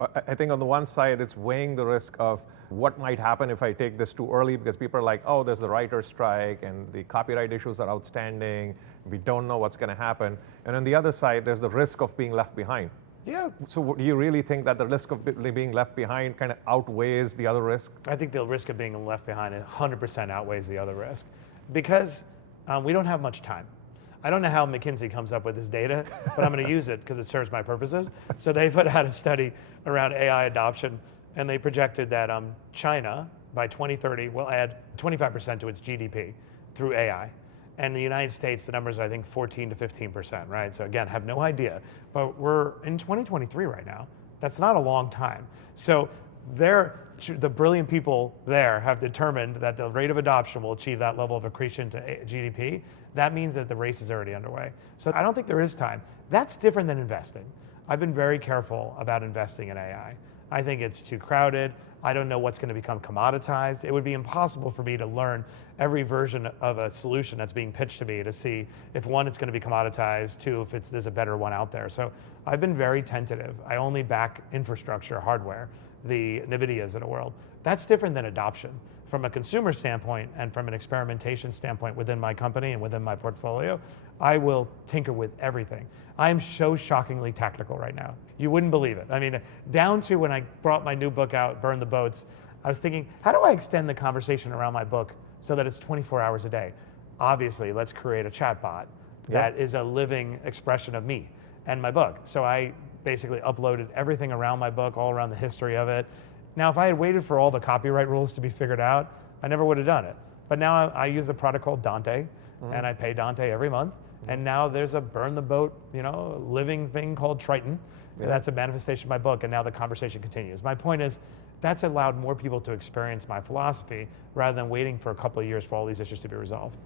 I think on the one side, it's weighing the risk of what might happen if I take this too early, because people are like, oh, there's the writer's strike and the copyright issues are outstanding. We don't know what's going to happen. And on the other side, there's the risk of being left behind. Yeah. So do you really think that the risk of being left behind kind of outweighs the other risk? I think the risk of being left behind 100% outweighs the other risk, because we don't have much time. I don't know how McKinsey comes up with this data, but I'm going to use it because it serves my purposes. So they put out a study around AI adoption, and they projected that China, by 2030, will add 25% to its GDP through AI. And the United States, the numbers are, I think, 14 to 15%, right? So again, have no idea. But we're in 2023 right now. That's not a long time. So the brilliant people there have determined that the rate of adoption will achieve that level of accretion to GDP. That means that the race is already underway. So I don't think there is time. That's different than investing. I've been very careful about investing in AI. I think it's too crowded. I don't know what's going to become commoditized. It would be impossible for me to learn every version of a solution that's being pitched to me to see if one, it's going to be commoditized, two, if there's a better one out there. So I've been very tentative. I only back infrastructure, hardware, the NVIDIAs of the world. That's different than adoption. From a consumer standpoint and from an experimentation standpoint within my company and within my portfolio, I will tinker with everything. I am so shockingly tactical right now. You wouldn't believe it. I mean, down to when I brought my new book out, Burn the Boats, I was thinking, how do I extend the conversation around my book so that it's 24 hours a day? Obviously, let's create a chatbot that is a living expression of me and my book. So I basically uploaded everything around my book, all around the history of it. Now, if I had waited for all the copyright rules to be figured out, I never would have done it. But now I use a product called Dante, and I pay Dante every month. And now there's a Burn the Boat, living thing called Triton. That's a manifestation of my book, and now the conversation continues. My point is, that's allowed more people to experience my philosophy rather than waiting for a couple of years for all these issues to be resolved.